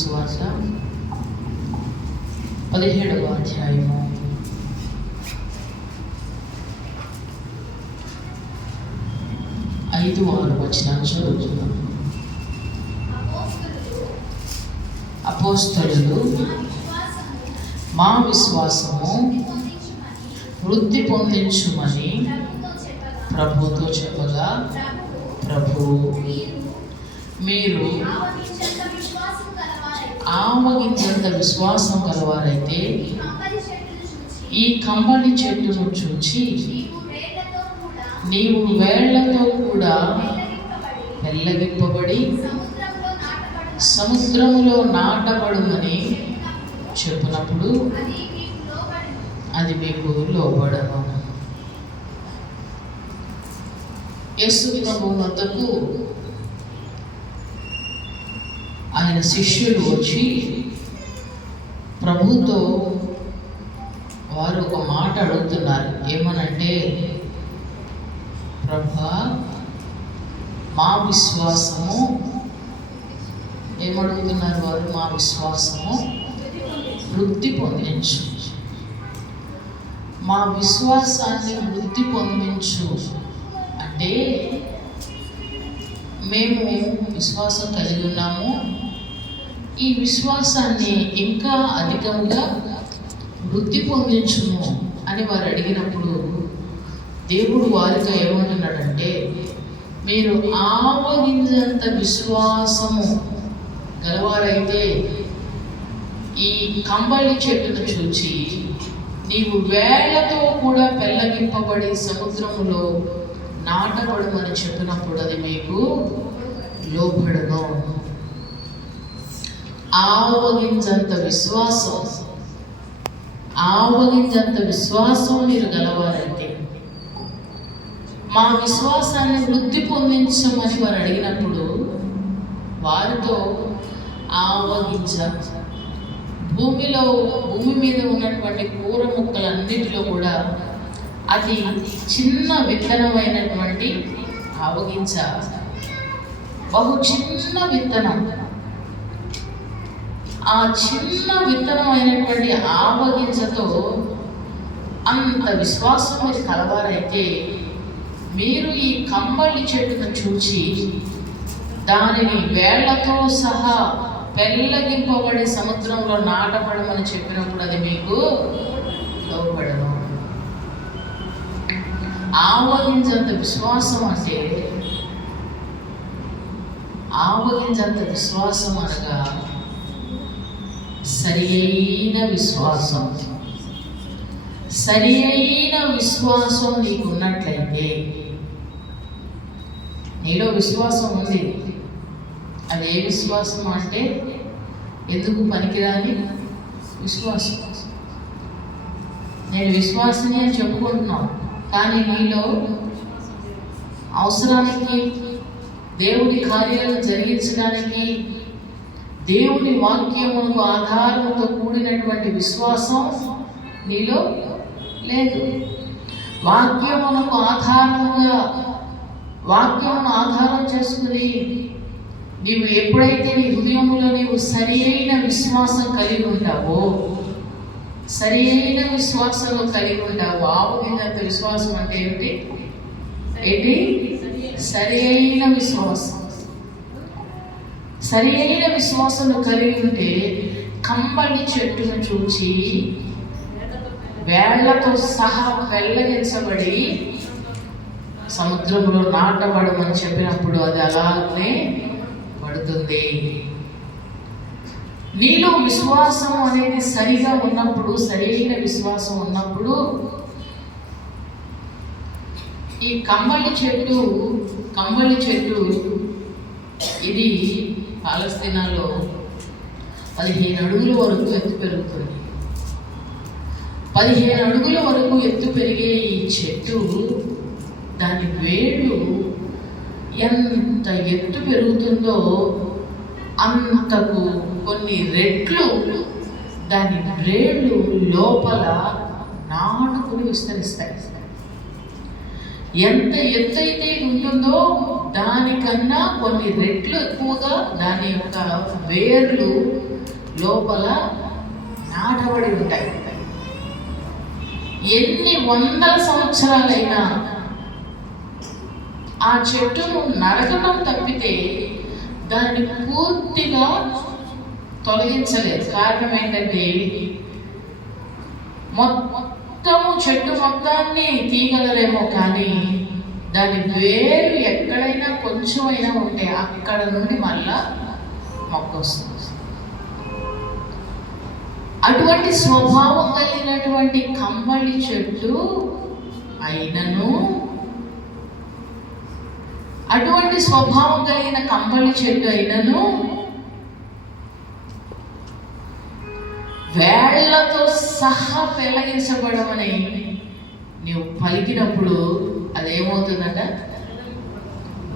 సువార్త 17వ అధ్యాయము 5-6 వచనాలు చదువుతున్నాం. అపోస్తలులు మా విశ్వాసము వృద్ధి పొందించుమని ప్రభుతో చెప్పగా, ప్రభువు మీరు ఆవగించంత విశ్వాసం గలవారైతే ఈ కంబళి చెట్టును చూచి నీవు వేళ్లతో కూడా వెల్లగింపబడి సముద్రములో నాటబడుమని చెప్పినప్పుడు అది మీకు లోబడను. యేసు ప్రభువు వద్దకు ఆయన శిష్యులు వచ్చి ప్రభుతో వారు ఒక మాట అడుగుతున్నారు. ఏమనంటే, ప్రభువా మా విశ్వాసము, ఏమడుగుతున్నారు వారు? మా విశ్వాసము వృద్ధి పొందించు, మా విశ్వాసాన్ని వృద్ధి పొందించు. అంటే మేము విశ్వాసం కలిగి ఉన్నాము, ఈ విశ్వాసాన్ని ఇంకా అధికంగా వృద్ధి పొందించుము అని వారు అడిగినప్పుడు దేవుడు వారితో ఏమంటున్నాడంటే, మీరు ఆవగింజంత విశ్వాసము గలవారైతే ఈ కంబళి చెట్టును చూచి నీవు వేళ్లతో కూడా పెళ్ళగింపబడి సముద్రములో నాటబడమని చెప్పినప్పుడు అది మీకు లోబడను. ఆవగింజంత విశ్వాసం మీరు గలవారైతే, మా విశ్వాసాన్ని వృద్ధి పొందించమని వారు అడిగినప్పుడు వారితో ఆవగింజ, భూమి మీద ఉన్నటువంటి కూర ముక్కలన్నిటిలో కూడా అది చిన్న విత్తనమైనటువంటి ఆవగింజ, బహు చిన్న విత్తనం. ఆ చిన్న విత్తనమైనటువంటి ఆవగింజతో అంత విశ్వాసం మీరు కలవారైతే, మీరు ఈ కంబళి చెట్టును చూచి దానిని వేళ్లతో సహా పెళ్ళగింపబడి సముద్రంలో నాటబడమని చెప్పినప్పుడు అది మీకు లోబడను. ఆవగింజంత విశ్వాసం అంటే, ఆవగింజంత విశ్వాసం అనగా సరి అయిన విశ్వాసం. సరి అయిన విశ్వాసం నీకు ఉన్నట్లయితే, నీలో విశ్వాసం ఉంది, అది ఏ విశ్వాసం అంటే ఎందుకు పనికిరాని విశ్వాసం. నేను విశ్వాసని అని చెప్పుకుంటున్నాను, కానీ నీలో అవసరానికి, దేవుడి కార్యాలను జరిగించడానికి, దేవుని వాక్యములకు ఆధారముతో కూడినటువంటి విశ్వాసం నీలో లేదు. వాక్యమును ఆధారం చేసుకుని నీవు ఎప్పుడైతే నీ హృదయంలో నీవు సరి అయిన విశ్వాసం కలిగి ఉంటావో, సరి అయిన విశ్వాసంలో కలిగి ఉంటావు. ఆవగింజంత విశ్వాసం అంటే ఏంటి? సరి అయిన విశ్వాసం. సరి అయిన విశ్వాసంలో కలిగి ఉంటే కంబళి చెట్టును చూచి వేళ్లతో సహా పెళ్ళగించబడి సముద్రంలో నాటబడమని చెప్పినప్పుడు అది అలానే పడుతుంది. నీలో విశ్వాసం అనేది సరిగా ఉన్నప్పుడు, సరైన విశ్వాసం ఉన్నప్పుడు, ఈ కంబళి చెట్టు ఇది పాలస్తీనాలో 15 అడుగుల వరకు ఎత్తు పెరుగుతుంది. 15 అడుగుల వరకు ఎత్తు పెరిగే ఈ చెట్టు, దాని వేళ్ళు ఎంత ఎత్తు పెరుగుతుందో అంతకు కొన్ని రెట్లు దాని వేళ్ళు లోపల నాటుకుని విస్తరిస్తాయి. ఎంత ఎత్తు అయితే ఉంటుందో దానికన్నా కొన్ని రెట్లు ఎక్కువగా దాని యొక్క వేర్లు లోపల నాటబడి ఉంటాయి. ఎన్ని వందల సంవత్సరాలైనా ఆ చెట్టును నరకడం తప్పితే దాన్ని పూర్తిగా తొలగించలేదు. కారణం ఏంటంటే మొత్తము చెట్టు మొత్తాన్ని తీయగలరేమో, కానీ దాని వేరు ఎక్కడైనా కొంచెం అయినా ఉంటే అక్కడ నుండి మళ్ళా మొక్క వస్తుంది. అటువంటి స్వభావం కలిగినటువంటి కంబళి చెట్టు అయినను, అటువంటి స్వభావం కలిగిన కంబళి చెట్టు అయినను వేళ్లతో సహా పెళ్ళగించబడమని నీవు పలికినప్పుడు అదేమవుతుందంట?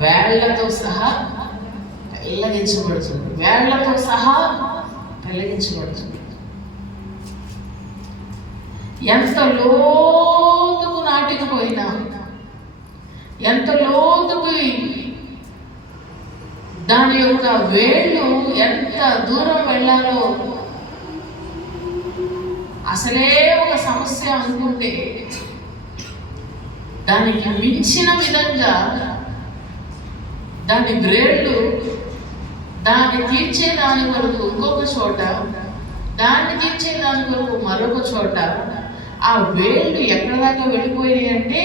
వేళ్లతో సహా పెళ్ళగించబడుతుంది. వేళ్లతో సహా పెళ్ళగించబడుతుంది. ఎంత లోతుకు నాటికపోయినా, ఎంత లోతుకు దాని యొక్క వేళ్ళు ఎంత దూరం వెళ్ళాలో అసలే ఒక సమస్య అనుకుంటే దానికి మించిన విధంగా దాని వేళ్ళు దాన్ని తీర్చే దాని కొరకు ఇంకొక చోట, దాన్ని తీర్చే దాని కొరకు మరొక చోట ఆ వేళ్ళు ఎక్కడ దాకా వెళ్ళిపోయినాయి అంటే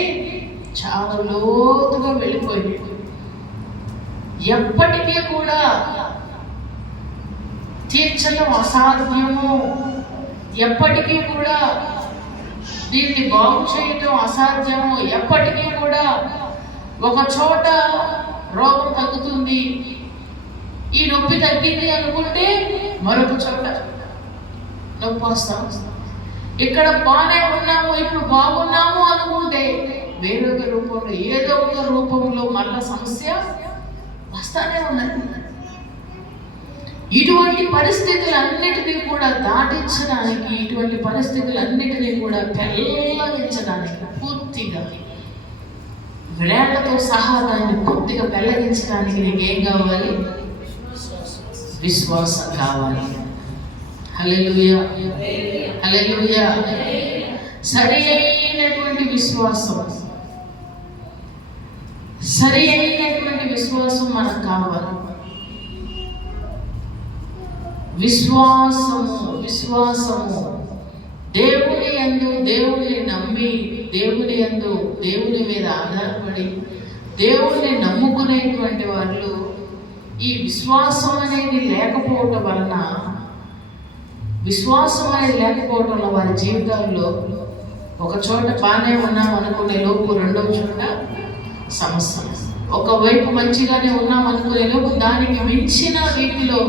చాలా లోతుగా వెళ్ళిపోయినాయి. ఎప్పటికీ కూడా తీర్చడం అసాధ్యము, ఎప్పటికీ కూడా దీన్ని బాగు చేయటం అసాధ్యము, ఎప్పటికీ కూడా ఒక చోట రోగం తగ్గుతుంది, ఈ నొప్పి తగ్గింది అనుకుంటే మరొక చోట నొప్పి వస్తాం. ఇక్కడ బాగానే ఉన్నాము, ఇప్పుడు బాగున్నాము అనుకుంటే వేరొక రూపంలో ఏదో ఒక రూపంలో మళ్ళా సమస్య వస్తానే ఉన్నది. ఇటువంటి పరిస్థితులన్నిటినీ కూడా దాటించడానికి, ఇటువంటి పరిస్థితులన్నిటినీ కూడా పెళ్ళగించడానికి, పూర్తిగా వేళ్లతో సహా దాన్ని పూర్తిగా పెళ్ళగించడానికి నీకేం కావాలి? విశ్వాసం కావాలి. హల్లెలూయా, హల్లెలూయా. సరి అయినటువంటి విశ్వాసం, సరి అయినటువంటి విశ్వాసం మనకు కావాలి. విశ్వాసము, విశ్వాసము దేవుని యందు, దేవుని నమ్మి, దేవుని యందు, దేవుని మీద ఆధారపడి దేవుని నమ్ముకునేటువంటి వాళ్ళు ఈ విశ్వాసం అనేది లేకపోవటం వలన, విశ్వాసం అనేది లేకపోవటంలో వారి జీవితాల్లో ఒక చోట బాగానే ఉన్నాం అనుకునే లోపు రెండవ చోట సమస్య, ఒకవైపు మంచిగానే ఉన్నాం అనుకునే లోపు దానికి మించిన రీతిలో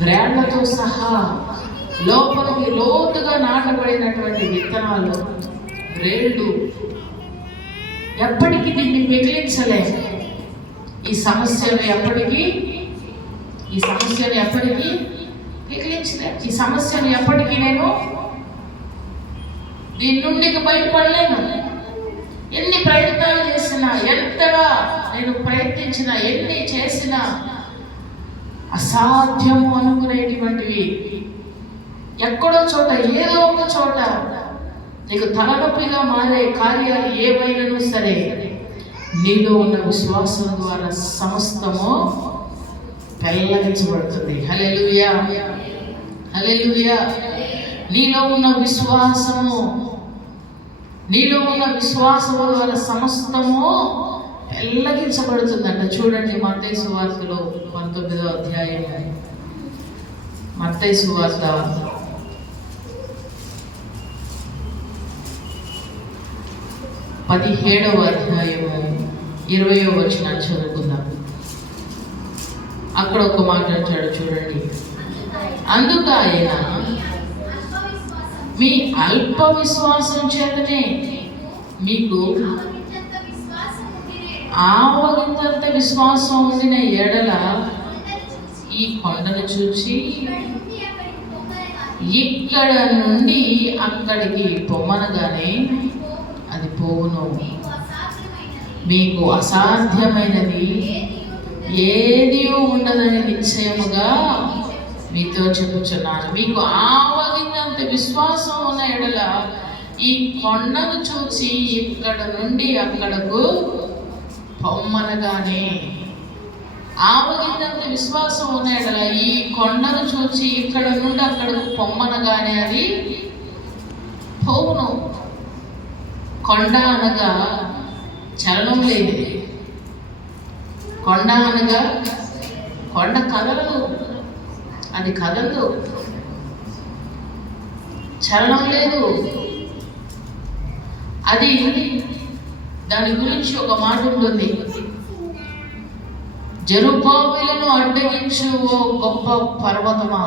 వ్రేళ్లతో సహా లోపలికి లోతుగా నాటబడినటువంటి విత్తనాలు, వ్రేళ్ళు ఎప్పటికీ దీన్ని మిగిలించలే. ఈ సమస్యను ఎప్పటికీ మిగిలించలే. ఈ సమస్యను ఎప్పటికీ నేను దీని నుండి బయటపడలేను. ఎన్ని ప్రయత్నాలు చేసినా, ఎంతగా నేను ప్రయత్నించినా, ఎన్ని చేసినా అసాధ్యము అనుకునేటువంటివి ఎక్కడో చోట, ఏదో ఒక చోట నీకు తలనొప్పిగా మారే కార్యాలు ఏవైనాను సరే నీలో ఉన్న విశ్వాసం ద్వారా సమస్తము పెళ్ళగించబడుతుంది. హల్లెలూయా, హల్లెలూయా. నీలో ఉన్న విశ్వాసము, నీలో ఉన్న విశ్వాసము ద్వారా సమస్తము పెళ్ళగించబడుతుందంట. చూడండి మత్తయి సువార్తలో 19వ అధ్యాయం, మత్తయి సువార్త 17వ అధ్యాయము 20వ వచనం చదువుకుందాం. అక్కడ ఒక మాట అంటాడు చూడండి. అందుకు ఆయన మీ అల్ప విశ్వాసం చేతనే మీకు ఆవగింతంత విశ్వాసం ఉండిన ఎడల ఈ కొండను చూసి ఇక్కడ నుండి అక్కడికి పొమ్మనగానే అది పోవును. మీకు అసాధ్యమైనది ఏది ఉండదని నిశ్చయముగా మీతో చెప్పుచున్నాను. మీకు ఆవగినంత విశ్వాసం ఉన్న ఎడల ఈ కొండను చూసి ఇక్కడ నుండి అక్కడకు పొమ్మనగానే, ఆవగినంత విశ్వాసం ఉన్న ఎడల ఈ కొండను చూసి ఇక్కడ నుండి అక్కడకు పొమ్మనగానే అది పోవును. కొండ అనగా చలనం లేదు. కొండ అనగా కొండ కదలదు, అది కదలదు, చలనం లేదు. అది దాని గురించి ఒక మాట ఉంటుంది, జెరుబ్బాబెలును అడ్డగించు ఓ గొప్ప పర్వతమా,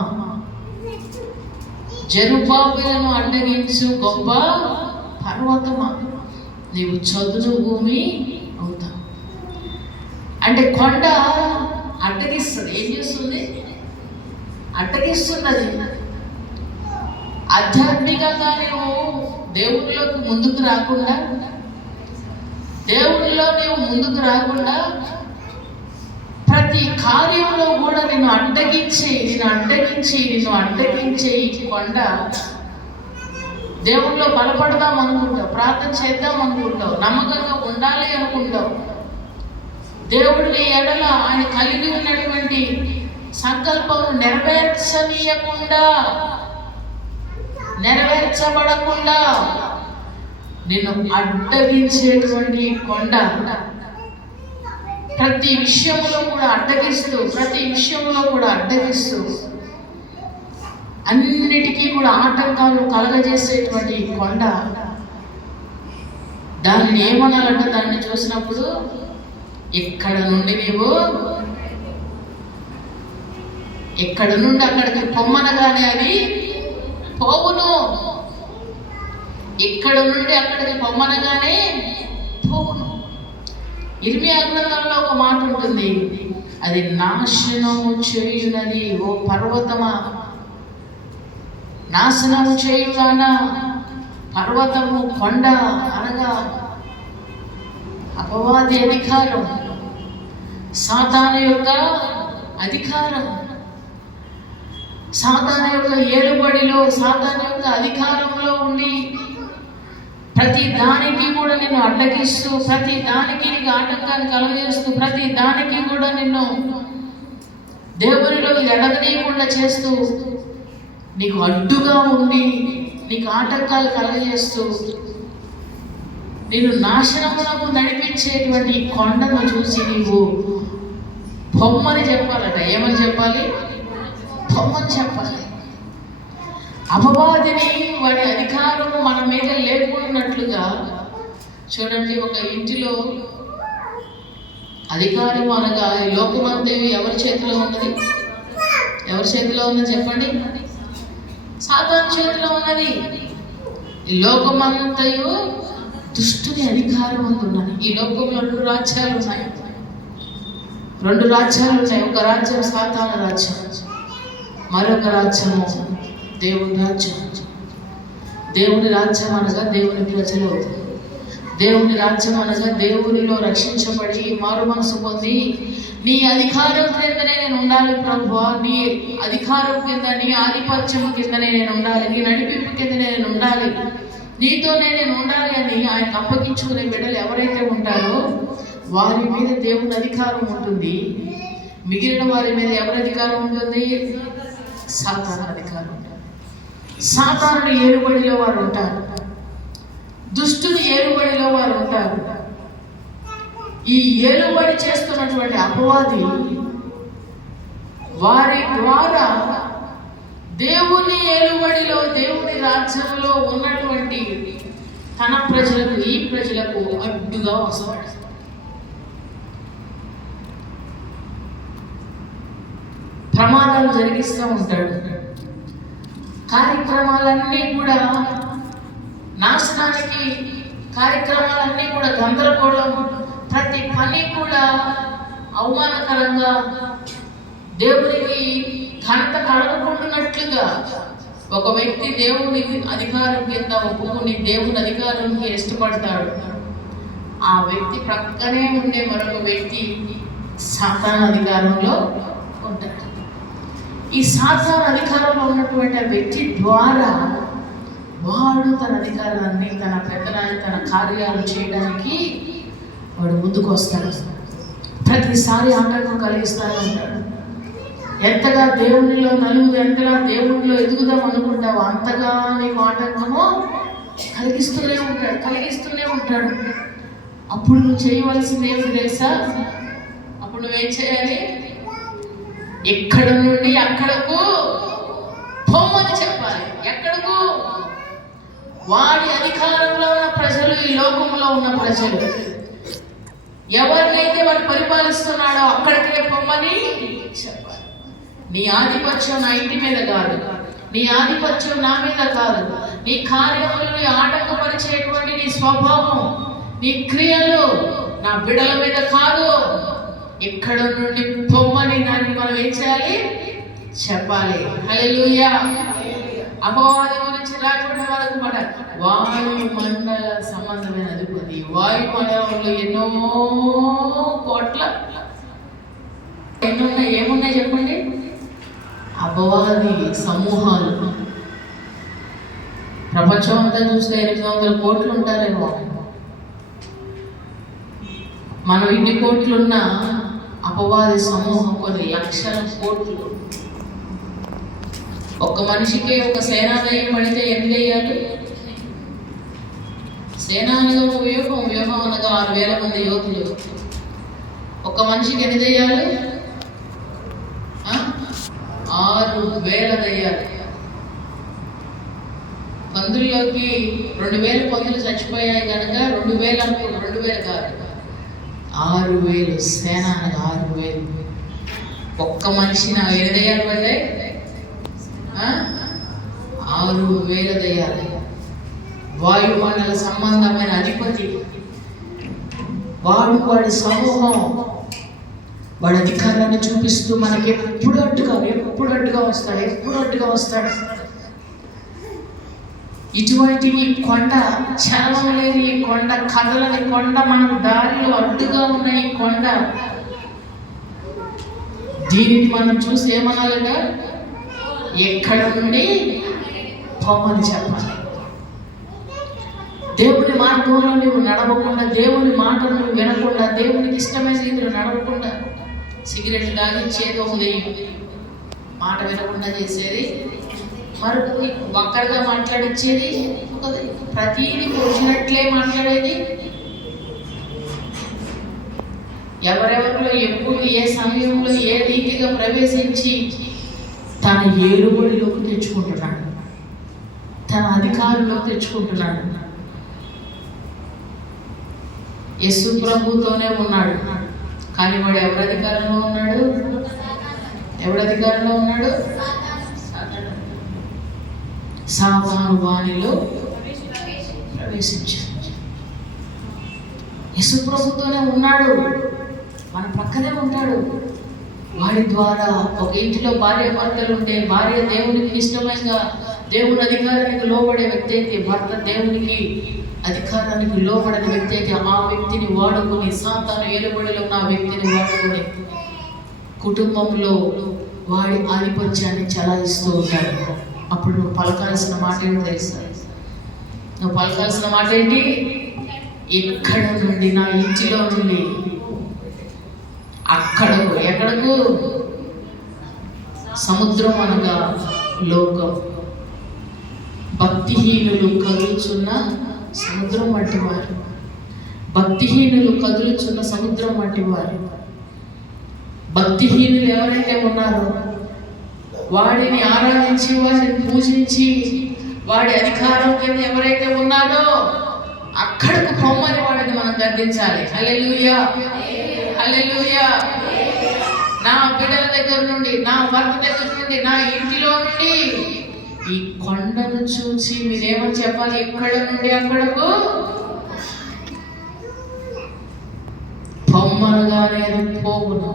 జెరుబ్బాబెలును అడ్డగించు గొప్ప పర్వతమా, నీవు చదును భూమి అవుతావు. అంటే కొండ అడ్డగిస్తుంది. ఏం చేస్తుంది? అడ్డగిస్తున్నది. ఆధ్యాత్మికంగా నువ్వు దేవుడిలోకి ముందుకు రాకుండా, దేవుడిలో నీవు ముందుకు రాకుండా ప్రతి కార్యంలో కూడా నిన్ను అడ్డగించి ఈ కొండ దేవుళ్ళో బలపడదాం అనుకుంటావు, ప్రార్థన చేద్దాం అనుకుంటావు, నమ్మకంగా ఉండాలి అనుకుంటావు. దేవుడిని ఎడల ఆయన కలిగి ఉన్నటువంటి సంకల్పం నెరవేర్చబడకుండా నిన్ను అడ్డగించేటువంటి కొండ ప్రతి విషయంలో కూడా అడ్డగిస్తూ అన్నిటికీ కూడా ఆటంకాలు కలగజేసేటువంటి కొండ. దాన్ని ఏమనాలంటే, దాన్ని చూసినప్పుడు ఇక్కడ నుండి అక్కడికి పొమ్మనగానే అది పోవును. ఇక్కడ నుండి అక్కడికి పొమ్మనగానే పోవును. ఇర్మియా గ్రంథంలో ఒక మాట ఉంటుంది, అది నాశనము చేయునది ఓ పర్వతమా, నాశనము చేయుగాన పర్వతము కొండ అనగా అపవాది అధికారం, సాతాను యొక్క అధికారం, సాతాను యొక్క ఏలుబడిలో, సాతాను యొక్క అధికారంలో ఉండి ప్రతి దానికి కూడా నిన్ను అడ్డగిస్తూ, ప్రతి దానికి నీకు ఆటంకాన్ని కలుగజేస్తూ, ప్రతి దానికి కూడా నిన్ను దేవునిలో ఎడగనీయకుండా చేస్తూ, నీకు అడ్డుగా ఉండి నీకు ఆటంకాలు కలుగజేస్తూ నేను నాశనమునకు నడిపించేటువంటి కొండను చూసి నీవు పొమ్మని చెప్పాలట. ఏమని చెప్పాలి? పొమ్మని చెప్పాలి. అపవాదిని వాడి అధికారము మన మీద లేకున్నట్లుగా చూడండి, ఒక ఇంటిలో అధికారం అనగా ఈ లోకమంతయు ఎవరి చేతిలో ఉన్నది? ఎవరి చేతిలో ఉన్నది చెప్పండి? సాతాను చేతిలో ఉన్నది. ఈ లోకమంతయు దుష్టుని అధికారం అందున్నది. ఈ లోకంలో రెండు రాజ్యాలు ఉన్నాయి. ఒక రాజ్యం సాతాను రాజ్యం, మరొక రాజ్యము దేవుని రాజ్యం. దేవుని రాజ్యం అనగా దేవుని ప్రజలు, దేవుని రాజ్యం అనగా దేవునిలో రక్షించబడి మారు మనసు పొంది, నీ అధికారం కిందనే నేను ఉండాలి ప్రభువా, నీ అధికారం కింద, నీ ఆధిపత్యం కిందనే నేను ఉండాలి, నీ నడిపింపు కిందనే నేను ఉండాలి, నీతోనే నేను ఉండాలి అని ఆయనకు అప్పగించుకునే బిడ్డలు ఎవరైతే ఉంటారో వారి మీద దేవుని అధికారం ఉంటుంది. మిగిలిన వారి మీద ఎవరి అధికారం ఉంటుంది? సాతాను అధికారం ఉంటుంది. సాతాను ఏలుబడిలో వారు ఉంటారు, దుష్టుని ఏలుబడిలో వారు ఉంటారు. ఈ ఏలుబడి చేస్తున్నటువంటి అపవాది వారి ద్వారా దేవుని ఏలుబడిలో, దేవుని రాజ్యంలో ఉన్నటువంటి తన ప్రజలకు, ఈ ప్రజలకు అడ్డుగా వస్తాడు. ప్రమాదాలు జరిగిస్తూ ఉంటాడు. కార్యక్రమాలన్నీ కూడా నాశనానికి, కార్యక్రమాలన్నీ కూడా గందరగోళం, ప్రతి పని కూడా అవమానకరంగా, దేవునికి ఘనత కలగకుండానట్లుగా ఒక వ్యక్తి దేవుని అధికారం కింద ఒప్పుకొని దేవుని అధికారానికి ఇష్టపడతాడు. ఆ వ్యక్తి ప్రక్కనే ఉండే మరొక వ్యక్తి సాతాను అధికారంలో ఉంటాడు. ఈ సాతాను అధికారంలో ఉన్నటువంటి ఆ వ్యక్తి ద్వారా వాడు తన అధికారాన్ని, తన పెద్దనాన్ని, తన కార్యాలు చేయడానికి వాడు ముందుకు వస్తాడు. ప్రతిసారి ఆటంకం కలిగిస్తానే ఉంటాడు. ఎంతగా దేవునిలో ఎంతగా దేవునిలో ఎదుగుదాం అనుకుంటావు అంతగా నీకు ఆటంకము కలిగిస్తూనే ఉంటాడు. అప్పుడు నువ్వు చేయవలసింది ఏమి తెలుసా? అప్పుడు నువ్వేం చేయాలి? ఎక్కడ నుండి అక్కడకు పోమని చెప్పాలి. ఎక్కడకు? వాడి అధికారంలో ఉన్న ప్రజలు, ఈ లోకంలో ఉన్న ప్రజలు, ఎవరినైతే వాడు పరిపాలిస్తున్నాడో అక్కడికే పొమ్మని చెప్పాలి. నీ ఆధిపత్యం నా ఇంటి మీద కాదు, నీ ఆధిపత్యం నా మీద కాదు, నీ కార్యములను ఆటంకపరిచేటువంటి నీ స్వభావం, నీ క్రియలు నా బిడ్డల మీద కాదు. ఇక్కడ నుండి పొమ్మని దానికి మనం ఏం చేయాలి? చెప్పాలి. హల్లెలూయా. అపవాది గురించి రాకుండా వరకు మన వాయుమండల సంబంధమైన అధిపతి, వాయుమండలంలో ఎన్నో కోట్ల ఏమున్నాయి చెప్పండి? అపవాది సమూహాలు. ప్రపంచం అంతా చూస్తే 800 కోట్లు ఉంటారేమో. మనం ఇన్ని కోట్లున్నా అపవాది సమూహం కొన్ని లక్షల కోట్లు. ఒక్క మనిషికే ఒక సేనాదయం పడితే ఎన్ని దెయ్యాలు? సేనాలుగా వ్యూహం అనగా 6,000 మంది యోధులు. ఒక్క మనిషికి ఎన్ని దెయ్యాలు? 6,000 దెయ్యాలు. పందుల్లోకి 2,000 పందులు చచ్చిపోయాయి కనుక 2,000 అనుకోండి, 2,000 కాదు, 6,000 సేన అనగా 6,000. ఒక్క మనిషి నా ఎన్ని దెయ్యాలు పడ్డాయి? 6,000 దెయ్యాలు. వాయుమండల సంబంధమైన అధిపతి వాడి సమూహం, వాడి అధికారాన్ని చూపిస్తూ మనకి ఎప్పుడు అడ్డుగా వస్తాడు. ఇటువంటి ఈ కొండ, చలనం లేని ఈ కొండ, కదలని కొండ, మన దారిలో అడ్డుగా ఉన్న ఈ కొండ, దీనిని మనం చూసి ఏమనాలట? ఎక్కడ నుండి పొమ్మని చెప్పాలి. దేవుని మార్గంలో నువ్వు నడవకుండా, దేవుని మాటలు నువ్వు వినకుండా, దేవునికి ఇష్టమైన రీతిలో నడవకుండా, సిగరెట్ తాగించేది ఉదయం, మాట వినకుండా చేసేది మరొకటి, ఒక్కరిగా మాట్లాడించేది ఒకది, ప్రతిదీ వచ్చినట్లే మాట్లాడేది, ఎవరెవరిలో ఎప్పుడు ఏ సమయంలో ఏ రీతిగా ప్రవేశించి తన ఏలుబడిలోకి తెచ్చుకుంటున్నాడు, తన అధికారంలోకి తెచ్చుకుంటున్నాడు. యేసు ప్రభుతోనే ఉన్నాడు, కానీ వాడు ఎవరి అధికారంలో ఉన్నాడు? సాతాను వాణిలో ప్రవేశించాడు. యేసు ప్రభుతోనే ఉన్నాడు, మన ప్రక్కనే ఉంటాడు. వాడి ద్వారా ఒక ఇంటిలో భార్య భర్తలు ఉంటే, భార్య దేవునికి ఇష్టమైన దేవుని అధికారానికి లోబడే వ్యక్తి అయితే, భర్త దేవునికి అధికారానికి లోబడిన వ్యక్తి అయితే, ఆ వ్యక్తిని వాడుకొని, సాతాను ఏలుబడిలో ఉన్న ఆ వ్యక్తిని వాడుకొని కుటుంబంలో వాడి ఆధిపత్యాన్ని చలాయిస్తూ ఉంటాడు. అప్పుడు నువ్వు పలకాల్సిన మాట ఏంటి తెలుసా? నువ్వు పలకాల్సిన మాట ఏంటి? ఇక్కడ నుండి, నా ఇంటిలో నుండి ఎక్కడకు? సముద్రం అనగా లోకం. భక్తిహీనులు కదులుచున్న సముద్రం వంటివారు. భక్తిహీనులు కదులుచున్న సముద్రం వంటివారు. భక్తిహీనులు ఎవరైతే ఉన్నారో, వాడిని ఆరాధించి, వాడిని పూజించి, వాడి అధికారం కింద ఎవరైతే ఉన్నారో అక్కడకు పొమ్మని వాడిని మనం గర్దించాలి. హల్లెలూయా, హల్లెలూయా. నా బిడ్డల దగ్గర నుండి, నా భర్త దగ్గర నుండి, నా ఇంటిలో నుండి ఈ కొండను చూసి మీరేమని చెప్పాలి? ఎక్కడ నుండి అక్కడకు పొమ్మనగానే పోవును.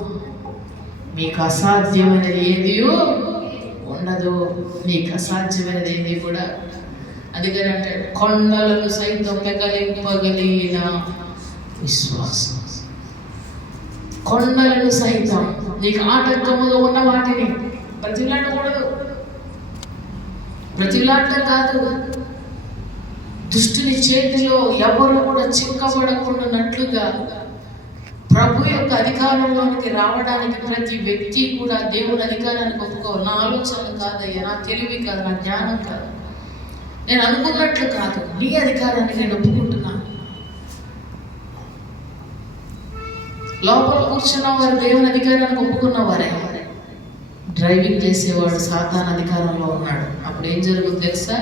మీకు అసాధ్యమైనది ఏది ఉండదు. మీకు అసాధ్యమైనది ఏది కూడా. అందుకని అంటే కొండలను సైతం పెకలింపగలిగిన విశ్వాసం. కొండలను సహితం నీకు ఆటంకముగా ఉన్న వాటిని ప్రతిలాడకూడదు. ప్రతిలాడటం కాదు, దుష్టుని చేతిలో ఎవరు కూడా చిక్కబడకుండానట్లుగా ప్రభు యొక్క అధికారంలోనికి రావడానికి ప్రతి వ్యక్తి కూడా దేవుని అధికారానికి ఒప్పుకోవాలి. నా ఆలోచన కాదయ్యా, నా తెలివి కాదు, నా జ్ఞానం కాదు, నేను అనుకున్నట్లు కాదు, నీ అధికారాన్ని నేను ఒప్పుకుంటున్నాను. లోపల కూర్చున్న వారు దేవుని అధికారానికి ఒప్పుకున్నవారే. డ్రైవింగ్ చేసేవాడు సాతాను అధికారంలో ఉన్నాడు. అప్పుడు ఏం జరుగుతుంది తెలుసా?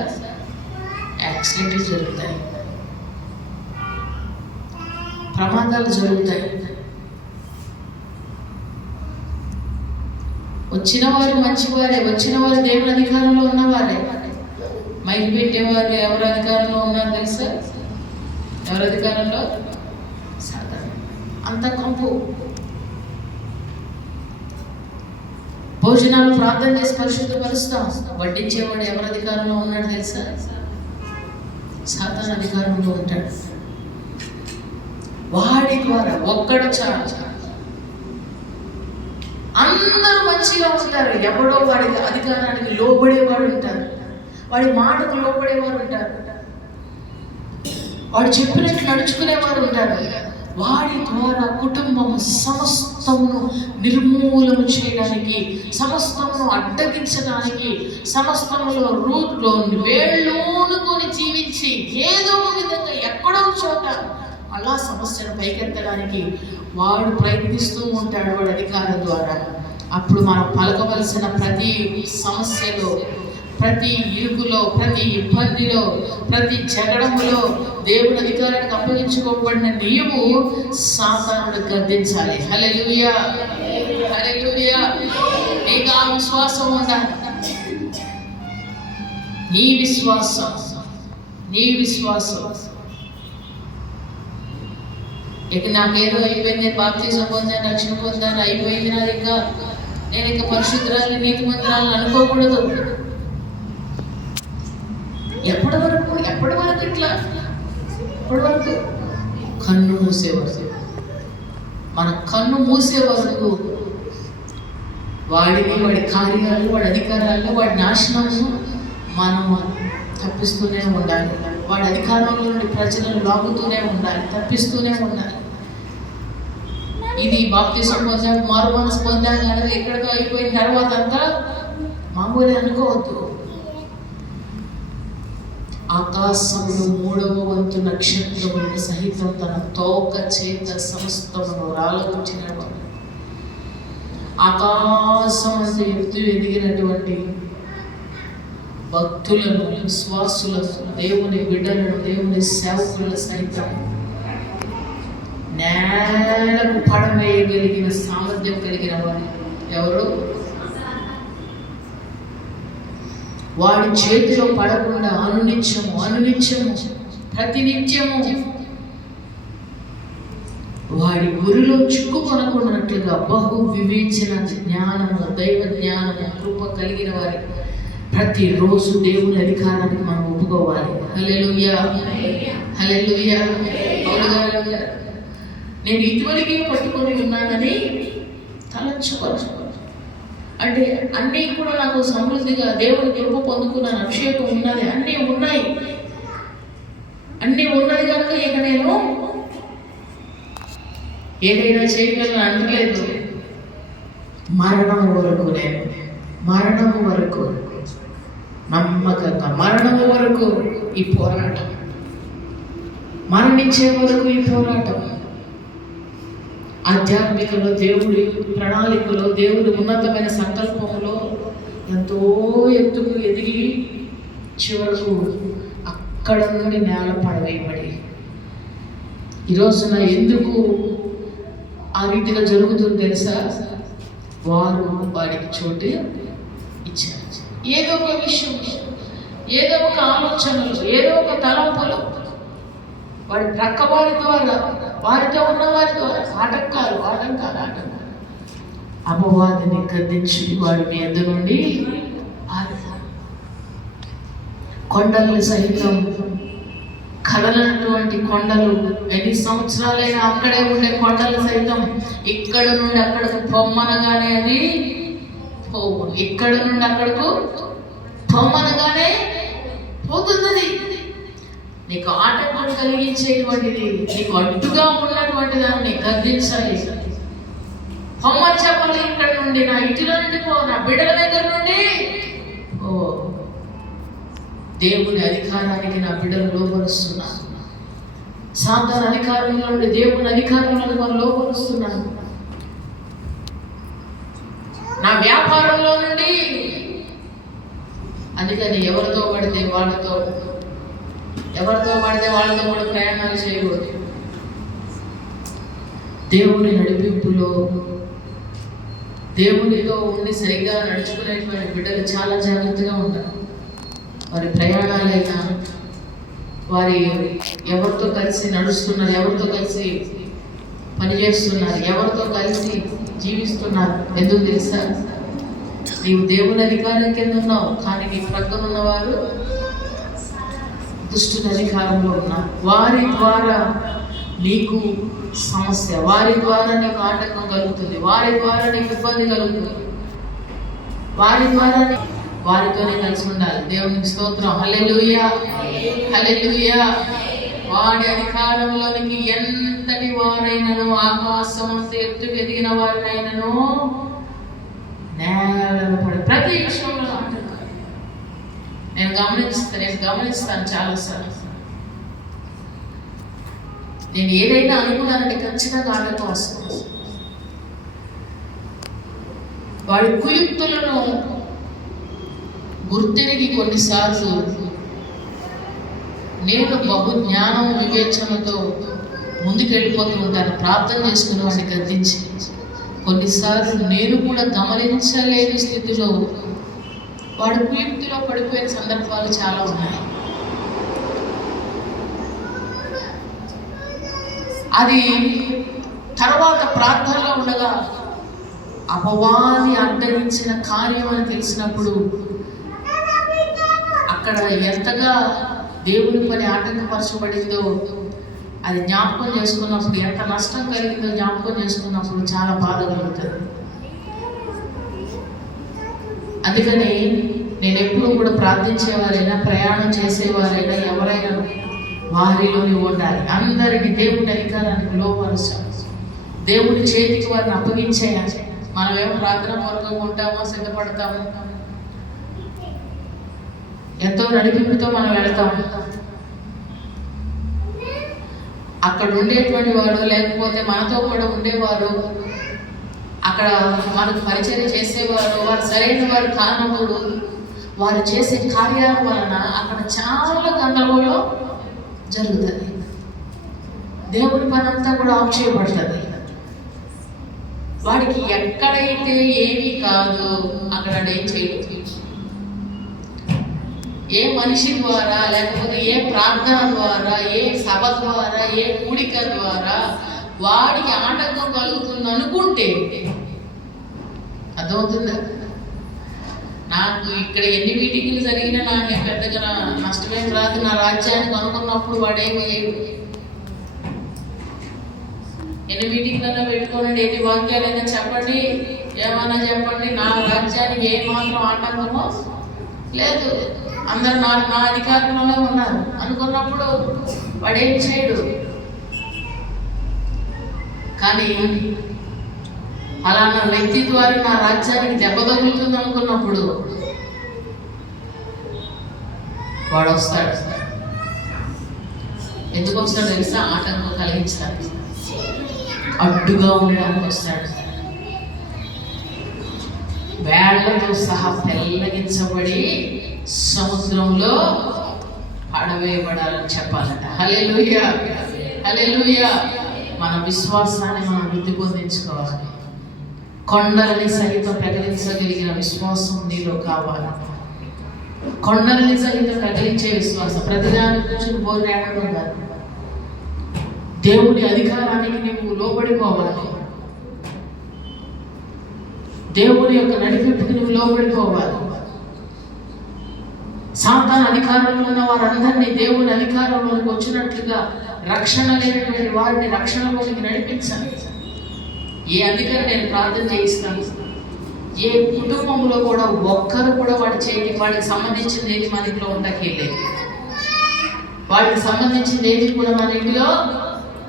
యాక్సిడెంట్లు జరుగుతాయి, ప్రమాదాలు జరుగుతాయి. వచ్చిన వారు మంచివారే, వచ్చిన వారు దేవుని అధికారంలో ఉన్నవారే. మైకి పెట్టేవారు ఎవరు అధికారంలో ఉన్నారు తెలుసా? ఎవరి అధికారంలో? సాధారణ అంత కంపు. భోజనాలు ప్రార్థన చేసి పరిశుద్ధపరుస్తాం, వడ్డించేవాడు ఎవరి అధికారంలో ఉన్నాడు తెలుసా? సాతాను అధికారంలో ఉంటాడు. వాడి ద్వారా ఒక్కడు చాలు, అందరూ మంచిగా ఉంటారు. ఎవడో వాడి అధికారానికి లోబడేవాడు ఉంటారు, వాడి మాటకు లోబడేవారు ఉంటారు, వాడు చెప్పినట్లు నడుచుకునేవారు ఉంటారు. వాడి ద్వారా కుటుంబము సమస్తమును నిర్మూలన చేయడానికి, సమస్తమును అడ్డగించడానికి, సమస్తములో రూట్లో వేళ్ళూనుకొని జీవించి ఏదో విధంగా ఎక్కడో చోట అలా సమస్యను పైకెత్తడానికి వాడు ప్రయత్నిస్తూ ఉంటాడు వాడి అధికారం ద్వారా. అప్పుడు మనం పలకవలసిన ప్రతి సమస్యలో, ప్రతి ఇరుకులో, ప్రతి ఇబ్బందిలో, ప్రతి జగడములో దేవుని అధికారానికి అప్పగించుకోబడిన నీవు సాతానుడు గద్దించాలి. హల్లెలూయా, హల్లెలూయా. నీకు ఆ విశ్వాసం ఉండాలి. నీ విశ్వాసం, నీ విశ్వాసం. ఇక నాకేదో అయిపోయింది, నేను బాప్తిజం పొందాను, రక్షణ పొందాను, అయిపోయింది నాది, ఇంకా నేను ఇంకా పరిశుద్ధురాలి, నీతిమంతురాలని అనుకోకూడదు. ఎప్పటి వరకు ఇట్లా? ఎప్పటి వరకు? కన్ను మూసే వరకు. మన కన్ను మూసే వరకు వాడిని, వాడి కార్యాలు, వాడి అధికారాలను, వాడి నాశనాలను మనం తప్పిస్తూనే ఉండాలి. వాడి అధికారంలో నుండి ప్రజలను లాగుతూనే ఉండాలి, తప్పిస్తూనే ఉండాలి. ఇది బాప్తిసం పొందాం, మారు మనసు పొందాం కానీ ఎక్కడికో అయిపోయిన తర్వాత అంతా మామూలు అనుకోవద్దు. ఆకాశంలో 3వ వంతు నక్షత్రములను సహితం తన తోక చేత సమస్తమును రాలగొట్టినవాడు. ఆకాశం అంత ఎత్తు ఎదిగినటువంటి భక్తులను, విశ్వాసులను, దేవుని బిడ్డలను, దేవుని సేవకులను సైతం నేలకు పడవేయగలిగిన సామర్థ్యం కలిగిన వాడు ఎవరు? వాడి చేతిలో పడకుండా అనునిత్యము ప్రతినిత్యము వాడి గురిలో చిక్కుకొనకున్నట్లుగా బహు వివేచన జ్ఞానము, దైవ జ్ఞానము, కృప కలిగిన వారి ప్రతిరోజు దేవుని అధికారానికి మనం ఒప్పుకోవాలి. హల్లెలూయా, హల్లెలూయా. నేను ఇదివరకే పట్టుకొని ఉన్నానని తలంచుకోవాలి. అంటే అన్నీ కూడా నాకు సమృద్ధిగా దేవుని కృప పొందుకున్నాను, అభిషేకం ఉన్నది, అన్నీ ఉన్నాయి కనుక ఇక నేను ఏదైనా చేయగలను అంటలేదు. మరణము వరకు నమ్మకంగా, మరణము వరకు ఈ పోరాటం, మరణించే వరకు ఈ పోరాటం. ఆధ్యాత్మికలో, దేవుడి ప్రణాళికలో, దేవుడి ఉన్నతమైన సంకల్పంలో ఎంతో ఎత్తుకు ఎదిగి చివరకు అక్కడ నుండి నేల పడవేయబడి ఈరోజున ఎందుకు ఆ రీతిగా జరుగుతుంది తెలుసా? వారు వాడికి చోటు ఇచ్చారు. ఏదో ఒక విషయం, ఏదో ఒక ఆలోచనలు, ఏదో ఒక తలంపులు వాడి ప్రక్క వారి ద్వారా, వారితో ఉన్న వారి ద్వారా ఆటంకాలు అపవాదిని గద్దించి వాడిని ఎద్దు నుండి కొండల్ని సహితం కదలనటువంటి కొండలు, ఎన్ని సంవత్సరాలైనా అక్కడే ఉండే కొండలు సైతం ఇక్కడ నుండి అక్కడికి పొమ్మనగానే అది పోవు. ఇక్కడ నుండి అక్కడకు పొమ్మనగానే పోతుంది. నీకు ఆటంకం కలిగించేటువంటిది, నీకు అడ్డుగా ఉన్నటువంటి దాన్ని గద్దించాలి. పొమ్మని చెప్పాలి. ఇక్కడ నుండి, నా ఇంటిలో నుండి పో, నా బిడ్డల దగ్గర నుండి ఓ. దేవుని అధికారానికి నా బిడ్డలు లోపరుస్తున్నాను. సాతాను అధికారంలో నుండి దేవుని అధికారంలో మనం లోపరుస్తున్నాను. నా వ్యాపారంలో నుండి, అందుకని ఎవరితో పడితే వాళ్ళతో కూడా ప్రయాణాలు చేయకూడదు. దేవుని నడిపింపులో దేవునితో ఉండి సరిగ్గా నడుచుకునేటువంటి బిడ్డలు చాలా జాగ్రత్తగా ఉంటారు. వారి ప్రయాణాలైనా, వారి ఎవరితో కలిసి నడుస్తున్నారు, ఎవరితో కలిసి పనిచేస్తున్నారు, ఎవరితో కలిసి జీవిస్తున్నారు. ఎందుకు తెలుసా? నీవు దేవుని అధికారం కింద ఉన్నావు, కానీ నీ ప్రక్కన ఉన్నవారు దుష్టుని అధికారంలో ఉన్నారు. వారి ద్వారా నీకు సమస్య, వారి ద్వారా నీకు ఆటంకం కలుగుతుంది, వారి ద్వారా నీకు ఇబ్బంది కలుగుతుంది, వారి ద్వారా వారితోనే కలిసి ఉండాలి. దేవునికి స్తోత్రం. హల్లెలూయా, హల్లెలూయా. వాడి అధికారంలోనికి ఎంతటి వారైనను, ఆకాశం అంత ఎత్తుకు ఎదిగిన వారినైనను నేలను పడి ప్రతి విషయంలో అంటున్నారు. నేను గమనిస్తాను చాలాసార్లు. నేను ఏదైనా అనుకున్నానంటే ఖచ్చితంగా ఆటంకం వస్తుంది. వాడి కుయుక్తులను గుర్తిరిగి కొన్నిసార్లు నేను బహు జ్ఞానం వివేచనతో ముందుకెళ్ళిపోతూ ఉంటాను, ప్రార్థన చేసుకుని వాడిని గద్దించి. కొన్నిసార్లు నేను కూడా గమనించలేని స్థితిలో వాడు కుయుక్తిలో పడిపోయిన సందర్భాలు చాలా ఉన్నాయి. అది తర్వాత ప్రార్థనలో ఉండగా అపవాది అడ్డగించిన కార్యం అని తెలిసినప్పుడు, అక్కడ ఎంతగా దేవుని పని ఆటంకపరచబడిందో అది జ్ఞాపకం చేసుకున్నప్పుడు, ఎంత నష్టం కలిగిందో జ్ఞాపకం చేసుకున్నప్పుడు చాలా బాధ కలుగుతుంది. అందుకని నేను ఎప్పుడూ కూడా ప్రార్థించేవారైనా, ప్రయాణం చేసేవారైనా, ఎవరైనా వారిలోనే ఉండాలి. అందరికీ దేవుని అధికారానికి లోపరచాలి. దేవుని చేతికి వారిని అప్పగించేయాలి. మనమేమో ప్రార్థన పూర్వకంగా ఉంటామో, సిద్ధపడతాము, ఎంతో నడిపింపుతో మనం వెళతాము. అక్కడ ఉండేటువంటి వాడు, లేకపోతే మనతో కూడా ఉండేవారు, అక్కడ మనకు పరిచయం చేసేవారు, వారు సరైన వారు కానప్పుడు వారు చేసే కార్యాల వలన అక్కడ చాలా గందరగోళం జరుగుతుంది. దేవుని పని అంతా కూడా ఆక్షేపడుతుంది. వాడికి ఎక్కడైతే ఏమీ కాదు అక్కడ ఏం చేయదు. ఏ మనిషి ద్వారా, లేకపోతే ఏ ప్రార్థన ద్వారా, ఏ సభ ద్వారా, ఏ కూడిక ద్వారా వాడికి ఆటంకం కలుగుతుంది అనుకుంటే అర్థమవుతుందా? నాకు ఇక్కడ ఎన్ని మీటింగ్లు జరిగినా నాకేం పెద్దగా నష్టమేం రాదు. నా రాజ్యానికి అనుకున్నప్పుడు వాడేమో ఎన్ని మీటింగ్లలో పెట్టుకోనండి, ఎన్ని వాక్యాలైనా చెప్పండి, ఏమైనా చెప్పండి, నా రాజ్యానికి ఏ మాత్రం ఆటంకమో లేదు, అందరు నా అధికారంలోనే ఉన్నారు అనుకున్నప్పుడు వాడేం చేయడు. కానీ అలా నా వ్యక్తి ద్వారా నా రాజ్యానికి దెబ్బ తగులుతుంది అనుకున్నప్పుడు వాడు వస్తాడు. ఎందుకు వస్తాడు తెలుసా? ఆటంకం కలిగించాలి, అడ్డుగా ఉండడానికి వస్తాడు. వేళ్లతో సహా పెళ్ళగించబడి సముద్రంలో పడవేయబడాలని చెప్పాలంట. హల్లెలూయా, హల్లెలూయా. మన విశ్వాసాన్ని మనం వృద్ధి పొందించుకోవాలి. కొండలని సహితం ప్రకటించగలిగిన విశ్వాసం నీలో కావాలి. కొండలని సహితం ప్రకటించే విశ్వాసం. ప్రతిదాని కూర్చుని పోరాడడం కాదు. దేవుని అధికారానికి నువ్వు లోబడిపోవాలి. దేవుని యొక్క నడిపింపుకి నువ్వు లోబడిపోవాలి. సాతాను అధికారంలో ఉన్న వారందరినీ దేవుని అధికారంలోకి వచ్చినట్లుగా రక్షణ లేనటువంటి వారిని రక్షణలోకి నడిపించాలి. ఏ అధికారి నేను ప్రార్థన చేయిస్తాను, ఏ కుటుంబంలో కూడా ఒక్కరు కూడా వాడికి సంబంధించింది ఏది మన ఇంట్లో ఉండకలేదు, వాడికి సంబంధించింది ఏది కూడా మన ఇంట్లో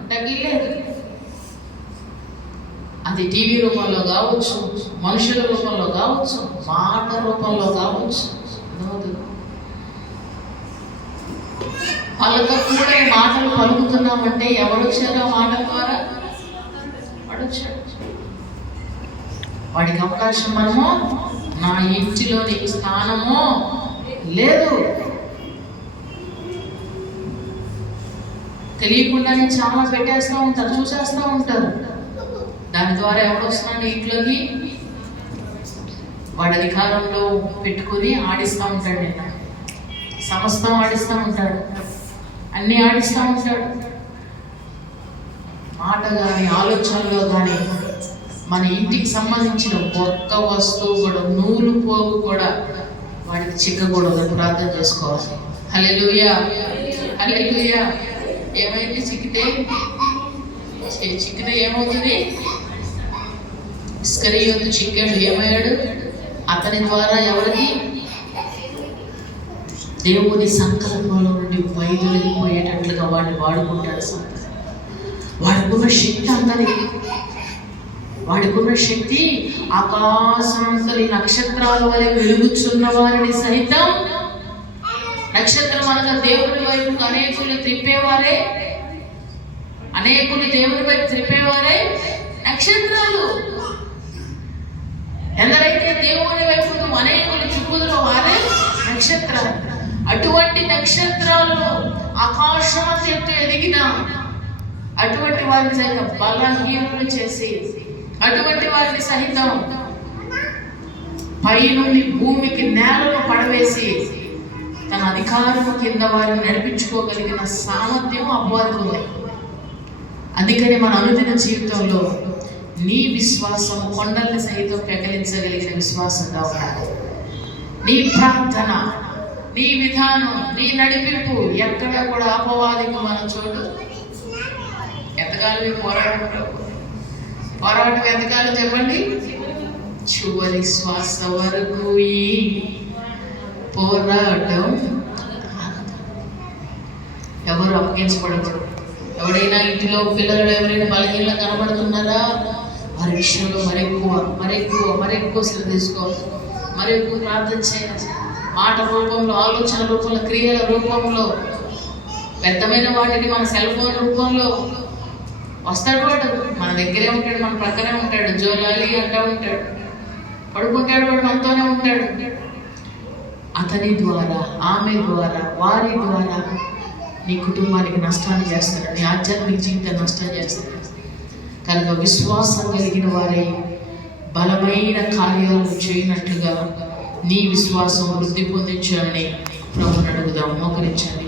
ఉండకలేదు. అది టీవీ రూపంలో కావచ్చు, మనుషుల రూపంలో కావచ్చు, మాట రూపంలో కావచ్చు. వాళ్ళతో కూడా మాటలు పలుకుతున్నామంటే ఎవడొచ్చారో మాటల ద్వారా వాడొచ్చాడు. వాడికి అవకాశం మనము నా ఇంటిలో నీకు స్థానము లేదు. తెలియకుండానే చాలా పెట్టేస్తూ ఉంటారు, చూసేస్తూ ఉంటారు. దాని ద్వారా ఎవడొస్తున్నాడు ఇంట్లోకి? వాడి అధికారంలో పెట్టుకుని ఆడిస్తూ ఉంటాడు. నేను సమస్తం ఆడిస్తూ ఉంటాడు, అన్నీ ఆడిస్తూ ఉంటాడు. మాట కానీ ఆలోచనలో కానీ మన ఇంటికి సంబంధించిన ఒక్క వస్తువు కూడా, నూలు పోగు కూడా వాడికి చిక్కకూడదు. ప్రార్థన చేసుకోవాలి. హల్లెలూయా, హల్లెలూయా. ఏమైంది? చిక్కితే ఏమవుతుంది? ఇస్కరియోతు చిక్కాడు, ఏమయ్యాడు? అతని ద్వారా ఎవరికి? దేవుని సంకల్పంలో నుండి వైదొలిగిపోయేటట్లుగా వాడిని వాడుకుంటాడు. వాడుకున్న శక్తి అందరి, వాడుకున్న శక్తి ఆకాశమంతలి నక్షత్రాల వలె వెలుగుచున్న వారిని సహితం, నక్షత్రం అనగా దేవుని వైపు అనేకులు త్రిప్పేవారే, అనేకులు దేవుని వైపు త్రిప్పేవారే నక్షత్రాలు. ఎందరైతే దేవుని వైపు అనేకులు త్రిప్పుదురో వారే నక్షత్రాలు. అటువంటి నక్షత్రాలను ఆకాశమంత ఎత్తు ఎదిగిన అటువంటి వారిని సహితం బలహీనులు చేసి, అటువంటి వారిని సహితం పై నుండి భూమికి నేలను పడవేసి తన అధికారము కింద వారిని నడిపించుకోగలిగిన సామర్థ్యం అపవాదికి ఉంది. అందుకని మన అనుదిన జీవితంలో నీ విశ్వాసం కొండల్ని సహితం పెకలించగలిగిన విశ్వాసంగా ఉండాలి. నీ ప్రార్థన, నీ విధానం, నీ నడిపింపు ఎక్కడ కూడా అపవాదికి మనం చోటు. ఎంతకాలం పోరాటం ఎంతకాలం చెప్పండి? చివరి శ్వాస వరకు ఈ పోరాటం. ఎవరు అప్పగించబడకూడదు. ఎవడైనా ఇంటిలో పిల్లలు ఎవరైనా బలహీనంగా కనబడుతున్నారా? వారి విషయంలో మరెక్కువ శ్రద్ధ తీసుకోవాలి, మరెక్కువ ప్రార్థన చేయాలి. మాట రూపంలో, ఆలోచన రూపంలో, క్రియల రూపంలో, వ్యర్థమైన వాటిని మన సెల్ ఫోన్ రూపంలో వస్తాడు. వాడు మన దగ్గరే ఉంటాడు, మన ప్రక్కనే ఉంటాడు, జోలాలి అంటూ ఉంటాడు, పడుకుంటాడు, వాడు మనతోనే ఉంటాడు. అతని ద్వారా, ఆమె ద్వారా, వారి ద్వారా నీ కుటుంబానికి నష్టాన్ని చేస్తాడు, నీ ఆధ్యాత్మిక జీవితాన్ని నష్టం చేస్తాడు. కనుక విశ్వాసం కలిగిన వారే బలమైన కార్యాలను చేయనట్టుగా నీ విశ్వాసం వృద్ధి పొందించాలని ప్రభువుని అడుగుదాం. మోకరించండి.